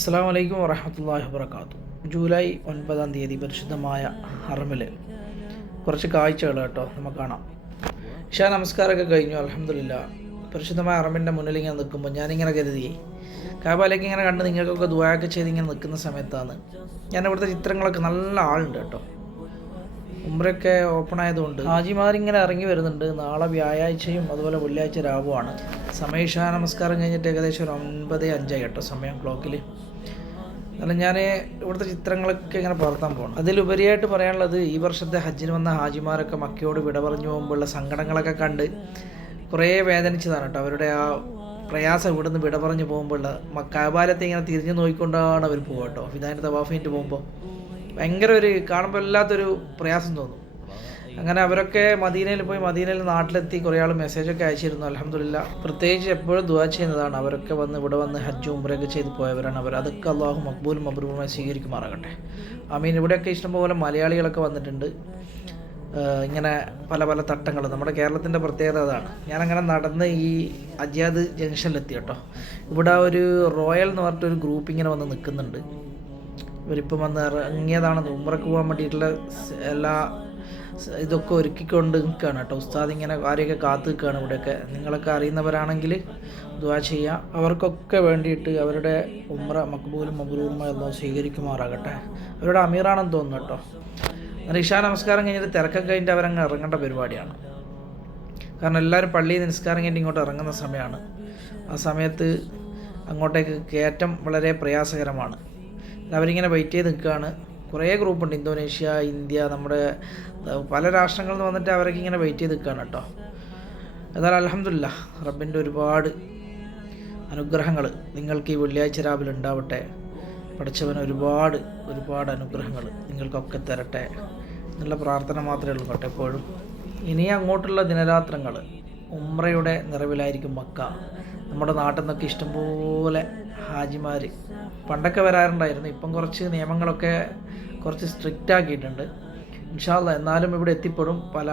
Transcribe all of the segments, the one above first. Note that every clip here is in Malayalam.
അസ്സാം വലൈക്കും വറഹമത്തല്ലാഹി വാത്തു ജൂലൈ ഒൻപതാം തീയതി പരിശുദ്ധമായ ഹറമിൽ കുറച്ച് കാഴ്ചകൾ കേട്ടോ നമുക്ക് കാണാം. ഇഷാ നമസ്കാരമൊക്കെ കഴിഞ്ഞു അലഹമില്ല പരിശുദ്ധമായ ഹറമിന്റെ മുന്നിൽ ഇങ്ങനെ നിൽക്കുമ്പോൾ ഞാനിങ്ങനെ കരുതി കാബാലേക്ക് ഇങ്ങനെ കണ്ട് നിങ്ങൾക്കൊക്കെ ദുബായൊക്കെ ചെയ്ത് ഇങ്ങനെ നിൽക്കുന്ന സമയത്താണ്. ഞാൻ ഇവിടുത്തെ ചിത്രങ്ങളൊക്കെ നല്ല ആളുണ്ട് കേട്ടോ. ഉമ്രയൊക്കെ ഓപ്പൺ ആയതുകൊണ്ട് ഹാജിമാരിങ്ങനെ ഇറങ്ങി വരുന്നുണ്ട്. നാളെ വ്യാഴാഴ്ചയും അതുപോലെ വെള്ളിയാഴ്ച രാവുമാണ് സമയ ഇഷാ നമസ്കാരം കഴിഞ്ഞിട്ട് ഏകദേശം ഒരു ഒൻപത് അഞ്ചായി കേട്ടോ സമയം ക്ലോക്കിൽ അല്ല ഞാൻ ഇവിടുത്തെ ചിത്രങ്ങളൊക്കെ ഇങ്ങനെ പകർത്താൻ പോകണം അതിലുപരിയായിട്ട് പറയാനുള്ളത് ഈ വർഷത്തെ ഹജ്ജിന് വന്ന ഹാജിമാരൊക്കെ മക്കയോട് വിട പറഞ്ഞു പോകുമ്പോഴുള്ള സങ്കടങ്ങളൊക്കെ കണ്ട് കുറേ വേദനിച്ചതാണ് കേട്ടോ. അവരുടെ ആ പ്രയാസം ഇവിടുന്ന് വിട പറഞ്ഞു പോകുമ്പോഴുള്ള കാബാലത്തെ ഇങ്ങനെ തിരിഞ്ഞു നോക്കിക്കൊണ്ടാണ് അവർ പോകുക കേട്ടോ. ഫിദാന്റെ തവാഫിന്റെ പോകുമ്പോൾ ഭയങ്കര ഒരു കാണുമ്പോൾ വല്ലാത്തൊരു പ്രയാസം തോന്നും. അങ്ങനെ അവരൊക്കെ മദീനയിൽ പോയി മദീനയിൽ നാട്ടിലെത്തി കുറേ ആൾ മെസ്സേജൊക്കെ അയച്ചിരുന്നു. അലഹമില്ല പ്രത്യേകിച്ച് എപ്പോഴും ദുവാ ചെയ്യുന്നതാണ്. അവരൊക്കെ വന്ന് ഇവിടെ വന്ന് ഹജ്ജ് ഉംറയൊക്കെ ചെയ്ത് പോയവരാണ് അവർ. അതൊക്കെ അള്ളാഹു മക്ബൂലും മബ്രൂറുമായി സ്വീകരിക്കുമാറാകട്ടെ. ആമീൻ. ഇവിടെയൊക്കെ ഇഷ്ടംപോലെ മലയാളികളൊക്കെ വന്നിട്ടുണ്ട്. ഇങ്ങനെ പല പല തട്ടങ്ങൾ. നമ്മുടെ കേരളത്തിന്റെ പ്രത്യേകത അതാണ്. ഞാനങ്ങനെ നടന്ന് ഈ അജ്യാദ് ജംഗ്ഷനിലെത്തി കേട്ടോ. ഇവിടെ ഒരു റോയൽ എന്ന് പറഞ്ഞിട്ടൊരു ഗ്രൂപ്പ് ഇങ്ങനെ വന്ന് നിൽക്കുന്നുണ്ട്. ഇവരിപ്പം വന്ന് ഇറങ്ങിയതാണെന്ന് ഉമ്രക്ക് പോകാൻ വേണ്ടിയിട്ടുള്ള എല്ലാ ഇതൊക്കെ ഒരുക്കിക്കൊണ്ട് നിൽക്കുകയാണ് കേട്ടോ. ഉസ്താദ് ഇങ്ങനെ ആരെയൊക്കെ കാത്തു നിൽക്കുകയാണ് ഇവിടെയൊക്കെ. നിങ്ങളൊക്കെ അറിയുന്നവരാണെങ്കിൽ ദുവാ ചെയ്യുക. അവർക്കൊക്കെ വേണ്ടിയിട്ട് അവരുടെ ഉമ്ര മക്ബൂലും മബ്രൂറുമായി എല്ലാം സ്വീകരിക്കുമാറാകട്ടെ. അവരുടെ അമീറാണെന്ന് തോന്നുന്നു കേട്ടോ. അങ്ങനെ ഇഷാ നമസ്കാരം കഴിഞ്ഞിട്ട് തിരക്കൊക്കെ കഴിഞ്ഞിട്ട് അവരങ്ങ് ഇറങ്ങേണ്ട പരിപാടിയാണ്. കാരണം എല്ലാവരും പള്ളിയിൽ നിസ്കാരം കഴിഞ്ഞിട്ട് ഇങ്ങോട്ട് ഇറങ്ങുന്ന സമയമാണ്. ആ സമയത്ത് അങ്ങോട്ടേക്ക് കയറ്റം വളരെ പ്രയാസകരമാണ്. അവരിങ്ങനെ വെയിറ്റ് ചെയ്ത് നിൽക്കുകയാണ്. കുറേ ഗ്രൂപ്പുണ്ട് ഇന്തോനേഷ്യ ഇന്ത്യ നമ്മുടെ പല രാഷ്ട്രങ്ങളിൽ നിന്ന് വന്നിട്ട് അവരൊക്കെ ഇങ്ങനെ വെയിറ്റ് ചെയ്ത് നിൽക്കുകയാണ് കേട്ടോ. എന്നാൽ അലഹമില്ല റബ്ബിന്റെ ഒരുപാട് അനുഗ്രഹങ്ങൾ നിങ്ങൾക്ക് ഈ വെള്ളിയാഴ്ച രാവിലെ ഉണ്ടാവട്ടെ. പഠിച്ചവൻ ഒരുപാട് ഒരുപാട് അനുഗ്രഹങ്ങൾ നിങ്ങൾക്കൊക്കെ തരട്ടെ. എന്നുള്ള പ്രാർത്ഥന മാത്രമേ ഉള്ളൂ കേട്ടോ എപ്പോഴും. ഇനി അങ്ങോട്ടുള്ള ദിനരാത്രങ്ങൾ ഉമ്രയുടെ നിറവിലായിരിക്കും മക്ക. നമ്മുടെ നാട്ടിൽ നിന്നൊക്കെ ഇഷ്ടംപോലെ ഹാജിമാർ പണ്ടൊക്കെ വരാറുണ്ടായിരുന്നു. ഇപ്പം കുറച്ച് നിയമങ്ങളൊക്കെ കുറച്ച് സ്ട്രിക്റ്റ് ആക്കിയിട്ടുണ്ട്. ഇൻഷാല്ല എന്നാലും ഇവിടെ എത്തിപ്പെടും പല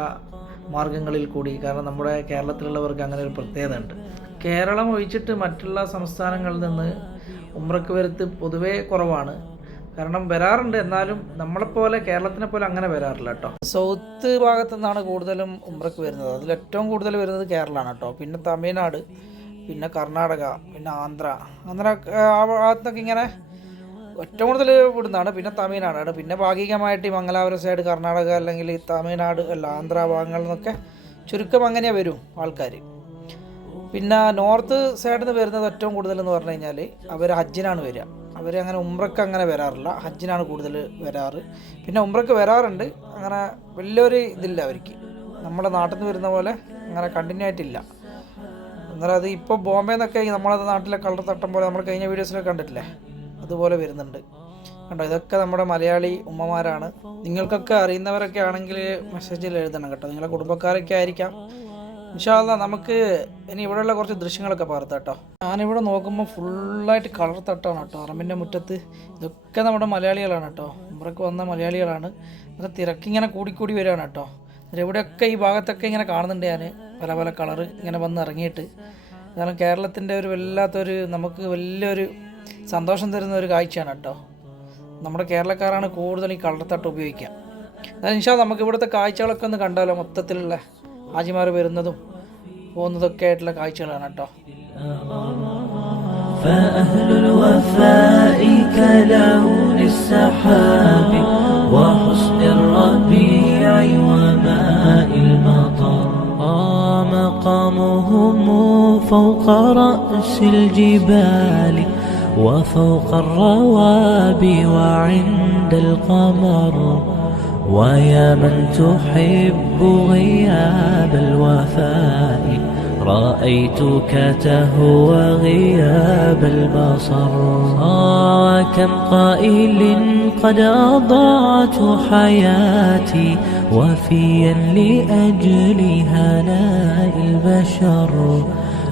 മാർഗങ്ങളിൽ കൂടി. കാരണം നമ്മുടെ കേരളത്തിലുള്ളവർക്ക് അങ്ങനെ ഒരു പ്രത്യേകത ഉണ്ട് കേരളം ഒഴിച്ചിട്ട് മറ്റുള്ള സംസ്ഥാനങ്ങളിൽ നിന്ന് ഉമ്രക്ക് വരുത്ത് പൊതുവേ കുറവാണ്. കാരണം വരാറുണ്ട്. എന്നാലും നമ്മളെപ്പോലെ കേരളത്തിനെ പോലെ അങ്ങനെ വരാറില്ല കേട്ടോ. സൗത്ത് ഭാഗത്തു നിന്നാണ് കൂടുതലും ഉമ്രക്ക് വരുന്നത്. അതിൽ ഏറ്റവും കൂടുതൽ വരുന്നത് കേരളമാണ് കേട്ടോ. പിന്നെ തമിഴ്നാട് പിന്നെ കർണാടക പിന്നെ ആന്ധ്ര. ആന്ധ്ര ആ ഭാഗത്തൊക്കെ ഇങ്ങനെ ഏറ്റവും കൂടുതൽ ഇവിടുന്നാണ്. പിന്നെ തമിഴ്നാടാണ് പിന്നെ ഭാഗികമായിട്ട് ഈ മംഗലാപുരം സൈഡ് കർണാടക അല്ലെങ്കിൽ തമിഴ്നാട് അല്ല ആന്ധ്ര ഭാഗങ്ങളിൽ നിന്നൊക്കെ ചുരുക്കം അങ്ങനെ വരും ആൾക്കാർ പിന്നെ നോർത്ത് സൈഡിൽ നിന്ന് വരുന്നത് ഏറ്റവും കൂടുതൽ എന്ന് പറഞ്ഞു കഴിഞ്ഞാൽ അവർ ഹജ്ജിനാണ് വരിക. അവർ അങ്ങനെ ഉമ്രക്ക് അങ്ങനെ വരാറില്ല. ഹജ്ജിനാണ് കൂടുതൽ വരാറ്. പിന്നെ ഉമ്രക്ക് വരാറുണ്ട്. അങ്ങനെ വലിയൊരു ഇതില്ല അവർക്ക്. നമ്മുടെ നാട്ടിൽ നിന്ന് വരുന്ന പോലെ അങ്ങനെ കണ്ടിന്യൂ ആയിട്ടില്ല. അന്നേരം അത് ഇപ്പോൾ ബോംബെ നിന്നൊക്കെ നമ്മളത് നാട്ടിലെ കളർ തട്ടം പോലെ നമ്മൾ കഴിഞ്ഞ വീഡിയോസിലൊക്കെ കണ്ടിട്ടില്ലേ? അതുപോലെ വരുന്നുണ്ട്. കണ്ടോ ഇതൊക്കെ നമ്മുടെ മലയാളി ഉമ്മമാരാണ്. നിങ്ങൾക്കൊക്കെ അറിയുന്നവരൊക്കെ ആണെങ്കിൽ മെസ്സേജിൽ എഴുതണം കേട്ടോ. നിങ്ങളുടെ കുടുംബക്കാരൊക്കെ ആയിരിക്കാം. ഇൻഷാല്ല നമുക്ക് ഇനി ഇവിടെയുള്ള കുറച്ച് ദൃശ്യങ്ങളൊക്കെ പകർത്താം കേട്ടോ. ഞാനിവിടെ നോക്കുമ്പോൾ ഫുള്ളായിട്ട് കളർ തട്ടാണ് കേട്ടോ. അറമ്പിന്റെ മുറ്റത്ത് ഇതൊക്കെ നമ്മുടെ മലയാളികളാണ് കേട്ടോ. ഇവിടേക്ക് വന്ന മലയാളികളാണ്. അത് തിരക്കിങ്ങനെ കൂടിക്കൂടി വരികയാണ് കേട്ടോ. എവിടെയൊക്കെ ഈ ഭാഗത്തൊക്കെ ഇങ്ങനെ കാണുന്നുണ്ട് ഞാൻ പല പല കളർ ഇങ്ങനെ വന്ന് ഇറങ്ങിയിട്ട്. കാരണം കേരളത്തിന്റെ ഒരു വല്ലാത്തൊരു നമുക്ക് വലിയൊരു സന്തോഷം തരുന്ന ഒരു കാഴ്ചയാണ് കേട്ടോ നമ്മുടെ കേരളക്കാരാണ് കൂടുതൽ ഈ കളർ തട്ട് ഉപയോഗിക്കുക എന്നാലും ഇൻഷാ നമുക്ക് ഇവിടുത്തെ കാഴ്ചകളൊക്കെ ഒന്ന് കണ്ടാലോ മൊത്തത്തിലുള്ള ഹാജിമാർ വരുന്നതും പോകുന്നതൊക്കെ ആയിട്ടുള്ള കാഴ്ചകളാണ് കേട്ടോ فأهل الوفاء كلون السحاب وحسن الربيع وماء المطر آه مقامهم فوق رأس الجبال وفوق الروابي وعند القمر. ويا من تحب غياب الوفاء رأيتك تهوى غياب البصر. آه كم قائل قد أضعت حياتي وفيا لأجل هناء البشر.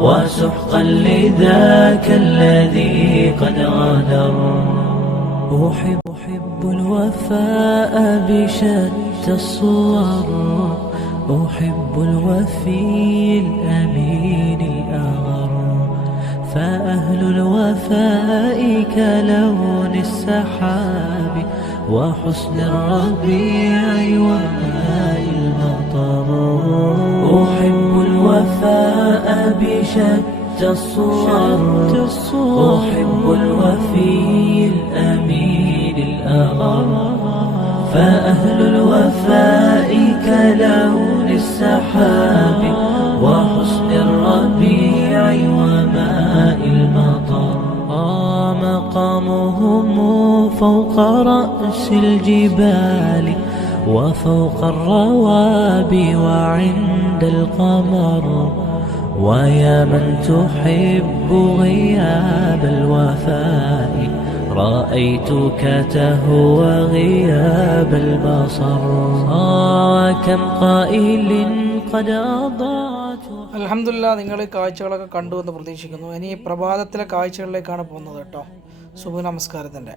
وسحقا لذاك الذي قد غادر. أحب, أحب الوفاء بشتى الصور أحب الوفي الأمين الأغر. فأهل الوفاء كلون السحاب وحسن الربيع وماء المطر. أحب الوفاء بشتى الصور. أحب الوفي الأمين الأغر فأهل الوفاء كلون السحاب. وحسن الربيع وماء المطر. آه مقامهم فوق رأس الجبال. وفوق الروابي وعند القمر ويا من تحب غياب الوفاء رأيتك تهوى غياب البصر آه كم قائل قد أضاعت അലഹമില്ല നിങ്ങൾ ഈ കാഴ്ചകളൊക്കെ കണ്ടു എന്ന് പ്രതീക്ഷിക്കുന്നു ഇനി ഈ പ്രഭാതത്തിലെ കാഴ്ചകളിലേക്കാണ് പോകുന്നത് കേട്ടോ ശുഭ നമസ്കാരത്തിൻ്റെ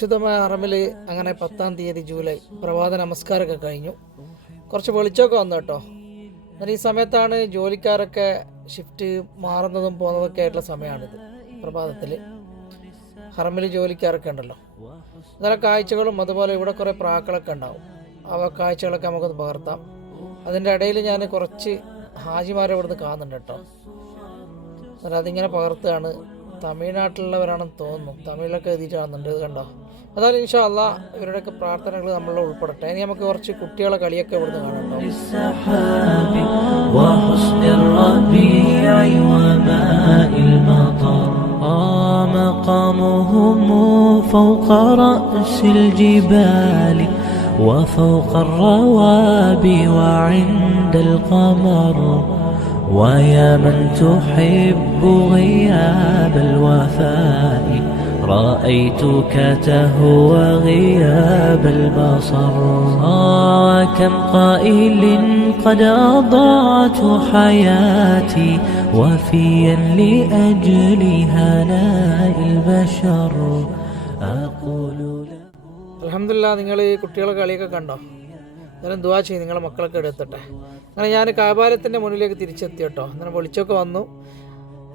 പരിശുദ്ധമായ അറമിൽ അങ്ങനെ പത്താം തീയതി ജൂലൈ പ്രഭാത നമസ്കാരമൊക്കെ കഴിഞ്ഞു. കുറച്ച് വെളിച്ചമൊക്കെ വന്നു കേട്ടോ. ഈ സമയത്താണ് ജോലിക്കാരൊക്കെ ഷിഫ്റ്റ് മാറുന്നതും പോകുന്നതൊക്കെ ആയിട്ടുള്ള സമയമാണിത് പ്രഭാതത്തിൽ ഹറമിൽ ജോലിക്കാരൊക്കെ ഉണ്ടല്ലോ. നല്ല കാഴ്ചകളും അതുപോലെ ഇവിടെ കുറേ പ്രാക്കളൊക്കെ ഉണ്ടാവും. അവ കാഴ്ചകളൊക്കെ നമുക്കൊന്ന് പകർത്താം. അതിന്റെ ഇടയിൽ ഞാൻ കുറച്ച് ഹാജിമാരെ ഇവിടുന്ന് കാണുന്നുണ്ട് കേട്ടോ. അതിങ്ങനെ പകർത്തുകയാണ്. തമിഴ്നാട്ടിലുള്ളവരാണെന്ന് തോന്നുന്നു തമിഴിലൊക്കെ എഴുതിയിട്ട് കാണുന്നുണ്ട് ഇത് കണ്ടോ അതായത് ഇൻഷാ അല്ലാ ഇവരുടെയൊക്കെ പ്രാർത്ഥനകൾ നമ്മളിൽ ഉൾപ്പെടട്ടെ ഇനി നമുക്ക് കുറച്ച് കുട്ടികളെ കളിയൊക്കെ ഇവിടുന്ന് കാണാം കേട്ടോ السحاب وحسن الربيع وماء المطر آه مقامهم فوق رأس الجبال وفوق الروابي وعند القمر ويا من تحب غياب الوفاء رأيتك تهوى غياب البصر آه كم قائل قد أضاعت حياتي وفيا لأجل هناء البشر أقول له അലഹമില്ല നിങ്ങൾ ഈ കുട്ടികളെ കളിയൊക്കെ കണ്ടോ എന്നാലും ദുവാ ചെയ്യും നിങ്ങളെ മക്കളൊക്കെ എടുത്തട്ടെ. അങ്ങനെ ഞാൻ കാബാലത്തിന്റെ മുന്നിലേക്ക് തിരിച്ചെത്തി കേട്ടോ. അങ്ങനെ വിളിച്ചൊക്കെ വന്നു.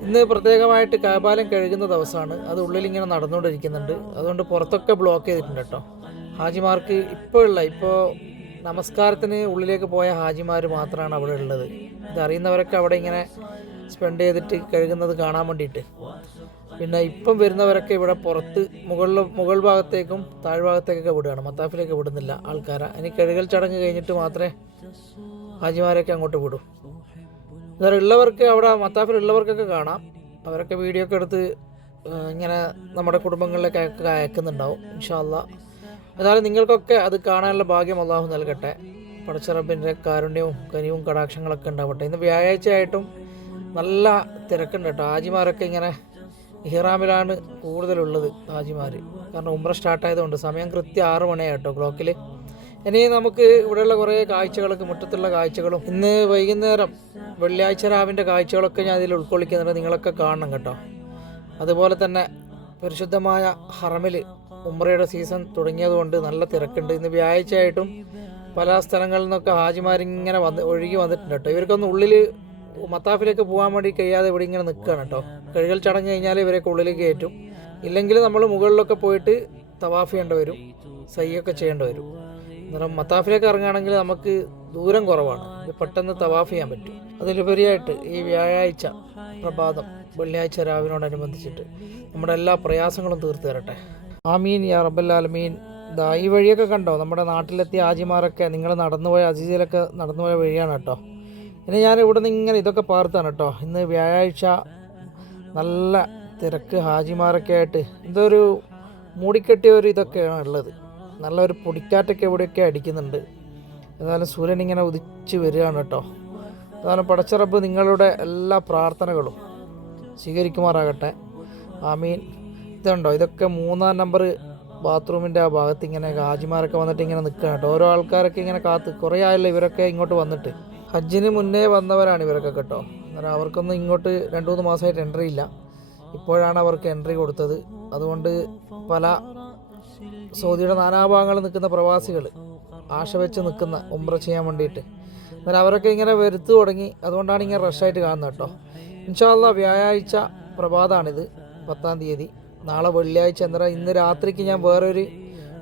ഇന്ന് പ്രത്യേകമായിട്ട് കാബാലം കഴുകുന്ന ദിവസമാണ്. അത് ഉള്ളിൽ ഇങ്ങനെ നടന്നുകൊണ്ടിരിക്കുന്നുണ്ട്. അതുകൊണ്ട് പുറത്തൊക്കെ ബ്ലോക്ക് ചെയ്തിട്ടുണ്ട് കേട്ടോ. ഹാജിമാർക്ക് ഇപ്പോൾ ഉള്ള ഇപ്പോൾ നമസ്കാരത്തിന് ഉള്ളിലേക്ക് പോയ ഹാജിമാർ മാത്രമാണ് അവിടെ ഉള്ളത്. ഇത് അറിയുന്നവരൊക്കെ അവിടെ ഇങ്ങനെ സ്പെൻഡ് ചെയ്തിട്ട് കഴുകുന്നത് കാണാൻ വേണ്ടിയിട്ട്. പിന്നെ ഇപ്പം വരുന്നവരൊക്കെ ഇവിടെ പുറത്ത് മുകളിൽ മുകൾ ഭാഗത്തേക്കും താഴ്ഭാഗത്തേക്കൊക്കെ വിടുകയാണ്. മത്താഫിലേക്ക് വിടുന്നില്ല ആൾക്കാരെ. ഇനി കഴുകൽ ചടങ്ങ് കഴിഞ്ഞിട്ട് മാത്രമേ ഹാജിമാരെയൊക്കെ അങ്ങോട്ട് വിടൂ. എന്നാൽ ഉള്ളവർക്ക് അവിടെ മത്താഫിലുള്ളവർക്കൊക്കെ കാണാം. അവരൊക്കെ വീഡിയോ ഒക്കെ എടുത്ത് ഇങ്ങനെ നമ്മുടെ കുടുംബങ്ങളിലേക്ക് അയക്ക അയക്കുന്നുണ്ടാവും. ഇൻഷാല്ല എന്നാലും നിങ്ങൾക്കൊക്കെ അത് കാണാനുള്ള ഭാഗ്യം അള്ളാഹു നൽകട്ടെ. പടച്ചറബിന്റെ കാരുണ്യവും കനിവും കടാക്ഷങ്ങളൊക്കെ ഉണ്ടാവട്ടെ. ഇന്ന് വ്യാഴാഴ്ച ആയിട്ടും നല്ല തിരക്കുണ്ട് കേട്ടോ. ഹാജിമാരൊക്കെ ഇങ്ങനെ ഇഹ്റാമിലാണ് കൂടുതലുള്ളത് ഹാജിമാർ കാരണം ഉംറ സ്റ്റാർട്ടായതുകൊണ്ട് സമയം കൃത്യം ആറ് മണിയാണ് കേട്ടോ ക്ലോക്കിൽ ഇനി നമുക്ക് ഇവിടെയുള്ള കുറേ കാഴ്ചകളൊക്കെ മുറ്റത്തുള്ള കാഴ്ചകളും ഇന്ന് വൈകുന്നേരം വെള്ളിയാഴ്ച രാവിന്റെ കാഴ്ചകളൊക്കെ ഞാൻ ഇതിൽ ഉൾക്കൊള്ളിക്കുന്നുണ്ട്. നിങ്ങളൊക്കെ കാണണം കേട്ടോ. അതുപോലെ തന്നെ പരിശുദ്ധമായ ഹറമിൽ ഉമ്രയുടെ സീസൺ തുടങ്ങിയതുകൊണ്ട് നല്ല തിരക്കുണ്ട്. ഇന്ന് വ്യാഴ്ചയായിട്ടും പല സ്ഥലങ്ങളിൽ നിന്നൊക്കെ ഹാജിമാരിങ്ങനെ വന്ന് ഒഴുകി വന്നിട്ടുണ്ട് കേട്ടോ. ഇവർക്കൊന്ന് ഉള്ളിൽ മത്താഫിലേക്ക് പോകാൻ വേണ്ടി കഴിയാതെ ഇവിടെ ഇങ്ങനെ നിൽക്കുകയാണ് കേട്ടോ. കഴുകൽ ചടങ്ങ് കഴിഞ്ഞാൽ ഇവരൊക്കെ ഉള്ളിലേക്ക് കയറ്റും. ഇല്ലെങ്കിൽ നമ്മൾ മുകളിലൊക്കെ പോയിട്ട് തവാഫ് ചെയ്യേണ്ടി വരും സയ്യൊക്കെ ചെയ്യേണ്ടി വരും. അന്നേരം മത്താഫിലേക്ക് ഇറങ്ങുകയാണെങ്കിൽ നമുക്ക് ദൂരം കുറവാണ്. പെട്ടെന്ന് തവാഫ് ചെയ്യാൻ പറ്റും. അതിലുപരിയായിട്ട് ഈ വ്യാഴാഴ്ച പ്രഭാതം വെള്ളിയാഴ്ച രാവിനോടനുബന്ധിച്ചിട്ട് നമ്മുടെ എല്ലാ പ്രയാസങ്ങളും തീർത്തു തരട്ടെ. ആമീൻ യാ റബ്ബല്ലാലമീൻ ദാ ഈ വഴിയൊക്കെ കണ്ടോ? നമ്മുടെ നാട്ടിലെത്തിയ ആജിമാരൊക്കെ നിങ്ങൾ നടന്നുപോയ അസീസിലൊക്കെ നടന്നുപോയ വഴിയാണ് കേട്ടോ. ഇനി ഞാൻ ഇവിടെ നിന്ന് ഇങ്ങനെ ഇതൊക്കെ പാർത്താണ് കേട്ടോ ഇന്ന് വ്യാഴാഴ്ച നല്ല തിരക്ക് ഹാജിമാരൊക്കെ ആയിട്ട് എന്തൊരു മൂടിക്കെട്ടിയ ഒരു ഇതൊക്കെയാണ് ഉള്ളത്. നല്ലൊരു പൊടിക്കാറ്റൊക്കെ ഇവിടെയൊക്കെ അടിക്കുന്നുണ്ട്. എന്നാലും സൂര്യൻ ഇങ്ങനെ ഉദിച്ച് വരികയാണ് കേട്ടോ എന്നാലും പടച്ചറപ്പ് നിങ്ങളുടെ എല്ലാ പ്രാർത്ഥനകളും സ്വീകരിക്കുമാറാകട്ടെ. ആമീൻ. ഇതുണ്ടോ? ഇതൊക്കെ മൂന്നാം നമ്പർ ബാത്റൂമിന്റെ ആ ഭാഗത്ത് ഇങ്ങനെ ഹാജിമാരൊക്കെ വന്നിട്ട് ഇങ്ങനെ നിൽക്കുകയാണ് കേട്ടോ ഓരോ ആൾക്കാരൊക്കെ ഇങ്ങനെ കാത്ത്. കുറേ ആയല്ലോ ഇവരൊക്കെ ഇങ്ങോട്ട് വന്നിട്ട്. ഹജ്ജിന് മുന്നേ വന്നവരാണ് ഇവരൊക്കെ കേട്ടോ. അന്നേരം അവർക്കൊന്നും ഇങ്ങോട്ട് രണ്ട് മൂന്ന് മാസമായിട്ട് എൻട്രി ഇല്ല. ഇപ്പോഴാണ് അവർക്ക് എൻട്രി കൊടുത്തത്. അതുകൊണ്ട് പല സൗദിയുടെ നാനാഭാഗങ്ങളിൽ നിൽക്കുന്ന പ്രവാസികൾ ആശ വെച്ച് നിൽക്കുന്ന ഉംറ ചെയ്യാൻ വേണ്ടിയിട്ട്. എന്നാൽ അവരൊക്കെ ഇങ്ങനെ വരുത്തു തുടങ്ങി. അതുകൊണ്ടാണ് ഇങ്ങനെ റഷായിട്ട് കാണുന്നത് കേട്ടോ. ഇൻഷാല്ല വ്യാഴാഴ്ച പ്രഭാതമാണിത് പത്താം തീയതി. നാളെ വെള്ളിയാഴ്ച. അന്നേരം ഇന്ന് രാത്രിക്ക് ഞാൻ വേറൊരു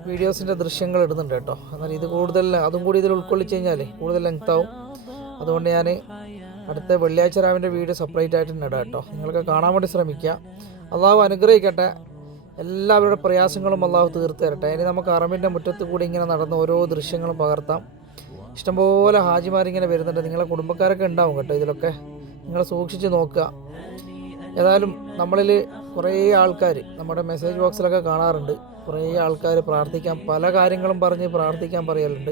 വീഡിയോസിന്റെ ദൃശ്യങ്ങൾ ഇടുന്നുണ്ട് കേട്ടോ. എന്നാൽ ഇത് കൂടുതൽ അതും കൂടി ഇതിൽ ഉൾക്കൊള്ളിച്ച് കഴിഞ്ഞാൽ കൂടുതൽ ലെങ്ത് ആവും. അതുകൊണ്ട് ഞാൻ അടുത്ത വെള്ളിയാഴ്ച രാവിന്റെ വീഡിയോ സെപ്പറേറ്റ് ആയിട്ട് ഇടാം കേട്ടോ. നിങ്ങൾക്ക് കാണാൻ വേണ്ടി ശ്രമിക്കുക. അള്ളാഹു അനുഗ്രഹിക്കട്ടെ. എല്ലാവരുടെ പ്രയാസങ്ങളും അള്ളാഹു തീർത്തു തരട്ടെ. ഇനി നമുക്ക് അറബിന്റെ മുറ്റത്ത് കൂടി ഇങ്ങനെ നടന്ന ഓരോ ദൃശ്യങ്ങളും പകർത്താം. ഇഷ്ടംപോലെ ഹാജിമാരിങ്ങനെ വരുന്നുണ്ട്. നിങ്ങളെ കുടുംബക്കാരൊക്കെ ഉണ്ടാവും കേട്ടോ ഇതിലൊക്കെ. നിങ്ങൾ സൂക്ഷിച്ച് നോക്കുക. ഏതായാലും നമ്മളിൽ കുറേ ആൾക്കാർ നമ്മുടെ മെസ്സേജ് ബോക്സിലൊക്കെ കാണാറുണ്ട്. കുറേ ആൾക്കാർ പ്രാർത്ഥിക്കാൻ പല കാര്യങ്ങളും പറഞ്ഞ് പ്രാർത്ഥിക്കാൻ പറയലുണ്ട്.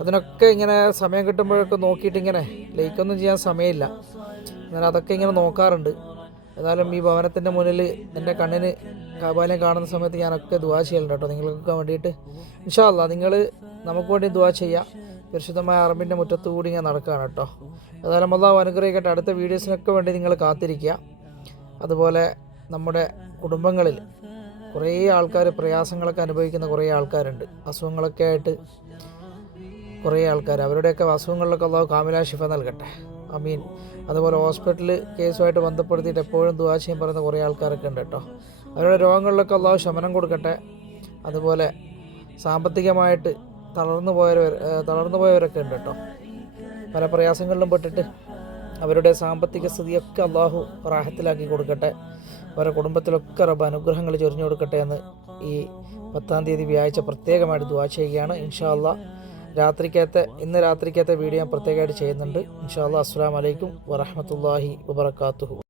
അതിനൊക്കെ ഇങ്ങനെ സമയം കിട്ടുമ്പോഴൊക്കെ നോക്കിയിട്ട് ഇങ്ങനെ ലൈക്കൊന്നും ചെയ്യാൻ സമയമില്ല. എന്നാൽ അതൊക്കെ ഇങ്ങനെ നോക്കാറുണ്ട്. ഏതായാലും ഈ ഭവനത്തിന്റെ മുന്നിൽ എന്റെ കണ്ണിന് കാബാലയം കാണുന്ന സമയത്ത് ഞാനൊക്കെ ദുവാ ചെയ്യലുണ്ട് കേട്ടോ. നിങ്ങൾക്കൊക്കെ വേണ്ടിയിട്ട് ഇൻഷാല്ല നിങ്ങൾ നമുക്ക് വേണ്ടി ദുവാ ചെയ്യുക പരിശുദ്ധമായ അറബിന്റെ മുറ്റത്ത് കൂടി ഞാൻ നടക്കുകയാണ് കേട്ടോ. ഏതായാലും അള്ളാഹു അനുഗ്രഹിക്കട്ടെ. അടുത്ത വീഡിയോസിനൊക്കെ വേണ്ടി നിങ്ങൾ കാത്തിരിക്കുക. അതുപോലെ നമ്മുടെ കുടുംബങ്ങളിൽ കുറേ ആൾക്കാർ പ്രയാസങ്ങളൊക്കെ അനുഭവിക്കുന്ന കുറേ ആൾക്കാരുണ്ട്. അസുഖങ്ങളൊക്കെ ആയിട്ട് കുറേ ആൾക്കാർ. അവരുടെയൊക്കെ അസുഖങ്ങളിലൊക്കെ അള്ളാഹു കാമില ഷിഫ നൽകട്ടെ. അമീൻ അതുപോലെ ഹോസ്പിറ്റൽ കേസുമായിട്ട് ബന്ധപ്പെടുത്തിയിട്ട് എപ്പോഴും ദുവാ പറയുന്ന കുറേ ആൾക്കാരൊക്കെ ഉണ്ട് കേട്ടോ. അവരുടെ രോഗങ്ങളിലൊക്കെ അള്ളാഹു ശമനം കൊടുക്കട്ടെ. അതുപോലെ സാമ്പത്തികമായിട്ട് തളർന്നു പോയവർ തളർന്നു പോയവരൊക്കെ ഉണ്ട് കേട്ടോ. പല പ്രയാസങ്ങളിലും പെട്ടിട്ട് അവരുടെ സാമ്പത്തിക സ്ഥിതിയൊക്കെ അള്ളാഹു റാഹത്തിലാക്കി കൊടുക്കട്ടെ. അവരുടെ കുടുംബത്തിലൊക്കെ റബ്ബ് അനുഗ്രഹങ്ങൾ ചൊരിഞ്ഞു കൊടുക്കട്ടെ എന്ന് ഈ പത്താം തീയതി വ്യാഴ്ച പ്രത്യേകമായിട്ട് ദുവാ ചെയ്യുകയാണ്. ഇൻഷാ അള്ളാ രാത്രിക്കകത്തെ ഇന്ന് രാത്രിക്കകത്തെ വീഡിയോ ഞാൻ പ്രത്യേകമായിട്ട് ചെയ്യുന്നുണ്ട്. ഇൻഷാ അള്ളാ അസ്സാം വലൈക്കും വറഹമത്തല്ലാഹി വബർക്കാത്തുഹു